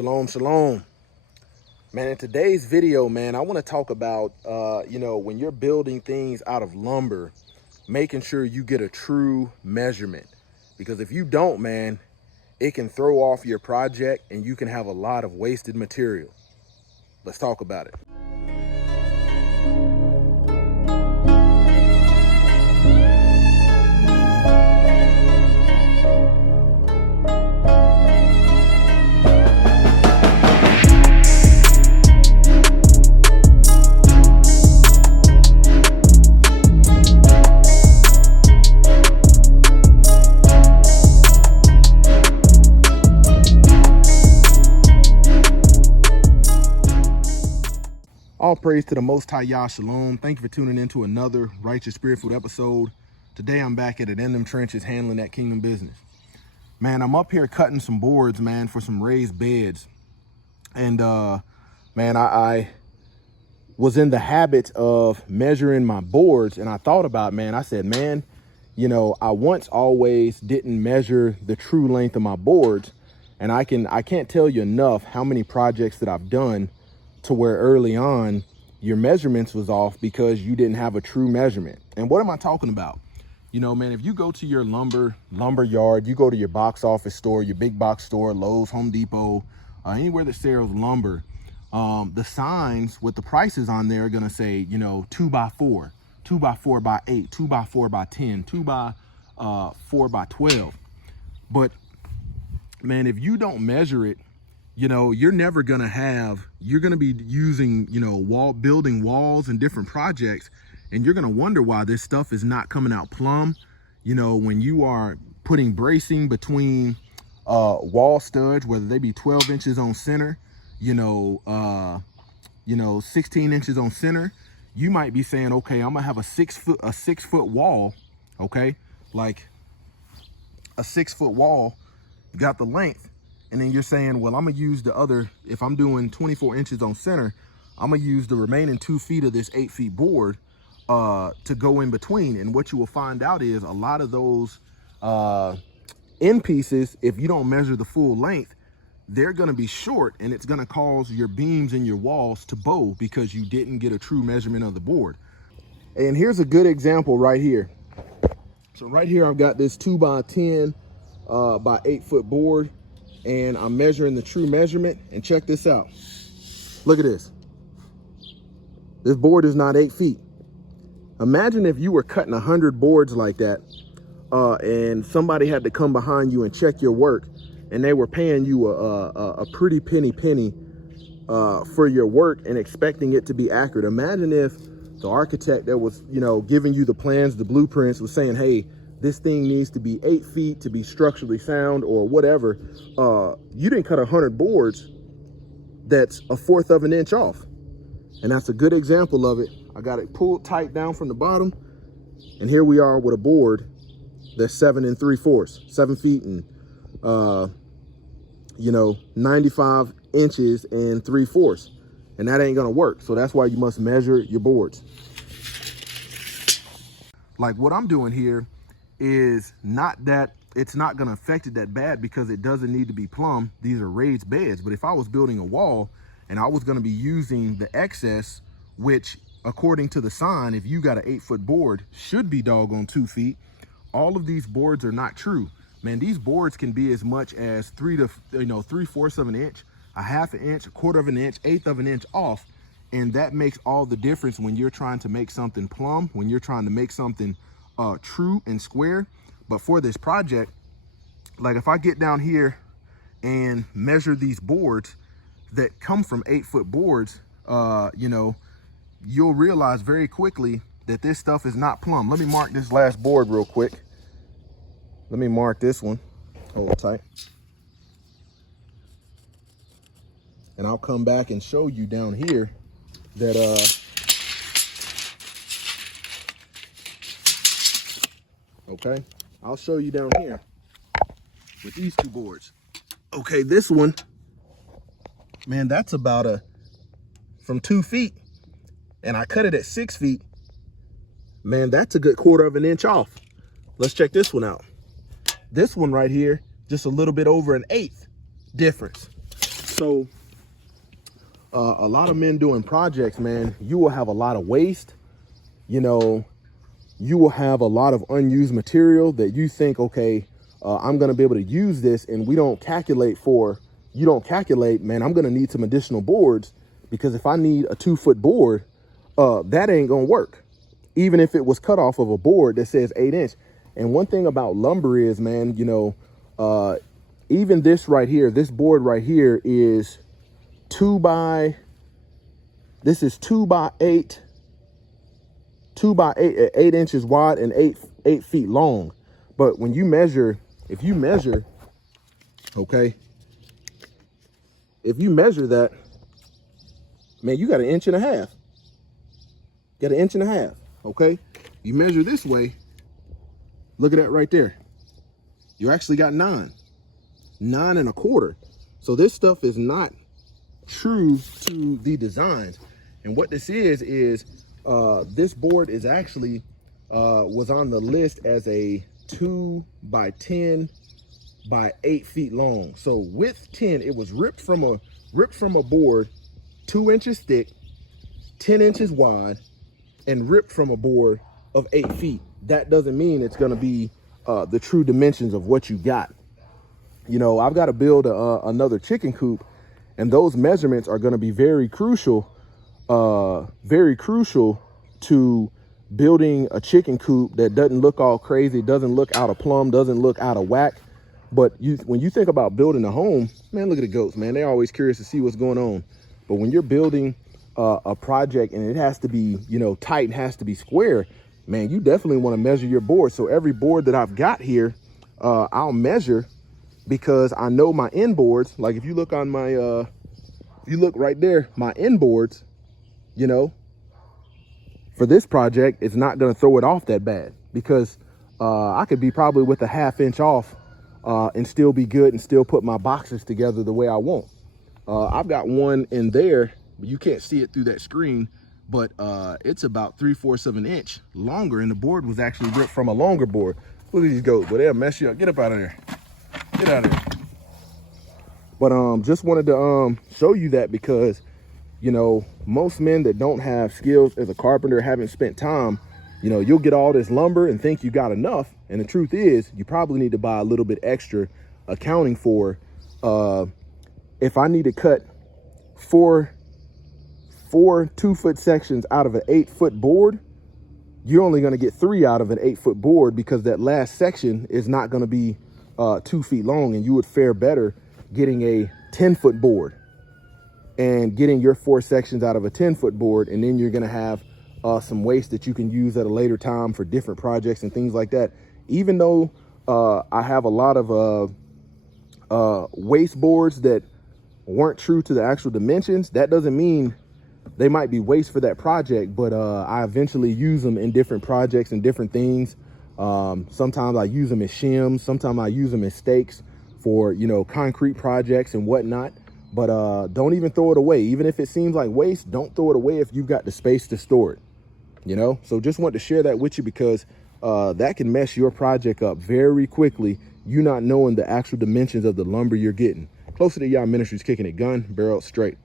Shalom, shalom. Man, in today's video, man, I want to talk about, when you're building things out of lumber, making sure you get a true measurement. Because if you don't, man, it can throw off your project and you can have a lot of wasted material. Let's talk about it. All praise to the Most High Yah, shalom. Thank you for tuning in to another Righteous Spirit Food episode. Today I'm back at it in them trenches handling that kingdom business. Man, I'm up here cutting some boards, man, for some raised beds. And man, I was in the habit of measuring my boards, and I thought about, man, I said, man, I once always didn't measure the true length of my boards. And I can't tell you enough how many projects that I've done to where early on your measurements was off because you didn't have a true measurement. And what am I talking about? Man, if you go to your lumber yard, you go to your box office store, your big box store, Lowe's, Home Depot, anywhere that sells lumber, the signs with the prices on there are going to say, 2x4, 2x4x8, 2x4x10, 2x4x12. But man, if you don't measure it, you're never going to have, you're going to be using, building walls and different projects, and you're going to wonder why this stuff is not coming out plumb. When you are putting bracing between wall studs, whether they be 12 inches on center, 16 inches on center, you might be saying, okay, I'm gonna have a 6 foot wall. Okay. Like a 6 foot wall, you got the length. And then you're saying, well, I'm gonna use the other, if I'm doing 24 inches on center, I'm gonna use the remaining 2 feet of this 8 feet board to go in between. And what you will find out is a lot of those end pieces, if you don't measure the full length, they're gonna be short, and it's gonna cause your beams and your walls to bow because you didn't get a true measurement of the board. And here's a good example right here. So right here, I've got this 2x10 by 8 foot board. And I'm measuring the true measurement, and check this out. Look at this. This board is not 8 feet. Imagine if you were cutting 100 boards like that, and somebody had to come behind you and check your work, and they were paying you a pretty penny for your work and expecting it to be accurate. Imagine if the architect that was, giving you the plans, the blueprints, was saying, hey, this thing needs to be 8 feet to be structurally sound or whatever. You didn't cut 100 boards that's 1/4 of an inch off. And that's a good example of it. I got it pulled tight down from the bottom. And here we are with a board that's 7 feet and 95 inches and 3/4. And that ain't gonna work. So that's why you must measure your boards. Like what I'm doing here is not that it's not going to affect it that bad because it doesn't need to be plumb. These are raised beds. But if I was building a wall and I was going to be using the excess, which according to the sign, if you got an 8 foot board, should be doggone 2 feet. All of these boards are not true. Man, these boards can be as much as 3/4 of an inch, a 1/2 inch, 1/4 of an inch, 1/8 of an inch off. And that makes all the difference when you're trying to make something plumb, when you're trying to make something true and square. But for this project, like if I get down here and measure these boards that come from 8 foot boards, you'll realize very quickly that this stuff is not plumb. Let me mark this last board real quick. Let me mark this one. Hold tight. And I'll come back and show you down here that okay, I'll show you down here with these 2 boards. Okay, this one, man, that's about from 2 feet, and I cut it at 6 feet. Man, that's a good 1/4 of an inch off. Let's check this one out. This one right here, just a little bit over an 1/8 difference. So a lot of men doing projects, man, you will have a lot of waste. You know, you will have a lot of unused material that you think, okay, I'm going to be able to use this, and you don't calculate, man, I'm going to need some additional boards, because if I need a 2-foot board, that ain't going to work, even if it was cut off of a board that says 8-inch. And one thing about lumber is, man, you know, even this right here, this board right here is 2 by 8, 8 inches wide and 8 feet long. But when you measure, if you measure that, man, you got 1.5 inches. Got 1.5 inches, okay? You measure this way, look at that right there. You actually got 9 1/4. So this stuff is not true to the designs. And what this is this board is actually was on the list as a 2 by 10 by 8 feet long. So width 10, it was ripped from a board 2 inches thick, 10 inches wide, and ripped from a board of 8 feet. That doesn't mean it's going to be the true dimensions of what you got. You know, I've got to build another chicken coop, and those measurements are going to be very crucial to building a chicken coop that doesn't look all crazy, doesn't look out of plumb, doesn't look out of whack. But when you think about building a home, man, look at the goats, man. They're always curious to see what's going on. But when you're building a project and it has to be, you know, tight and has to be square, man, you definitely want to measure your board. So every board that I've got here, I'll measure, because I know my end boards. Like if you look on my, if you look right there, my end boards, you know, for this project, it's not going to throw it off that bad, because I could be probably with a 1/2 inch off and still be good and still put my boxes together the way I want. I've got one in there, but you can't see it through that screen, but it's about 3/4 of an inch longer, and the board was actually ripped from a longer board. Look at these goats, but they'll mess you up. Get up out of there. Get out of there. But just wanted to show you that, because, you know, most men that don't have skills as a carpenter, haven't spent time, you know, you'll get all this lumber and think you got enough. And the truth is, you probably need to buy a little bit extra, accounting for if I need to cut four 2-foot sections out of an 8-foot board, you're only going to get 3 out of an 8-foot board, because that last section is not going to be 2 feet long, and you would fare better getting a 10-foot board and getting your 4 sections out of a 10-foot board. And then you're going to have some waste that you can use at a later time for different projects and things like that. Even though I have a lot of waste boards that weren't true to the actual dimensions, that doesn't mean they might be waste for that project, but I eventually use them in different projects and different things. Sometimes I use them as shims, sometimes I use them as stakes for, you know, concrete projects and whatnot. But don't even throw it away. Even if it seems like waste, don't throw it away if you've got the space to store it, you know? So just want to share that with you, because that can mess your project up very quickly, you not knowing the actual dimensions of the lumber you're getting. Closer to Y'all Ministries, kicking it gun barrel straight.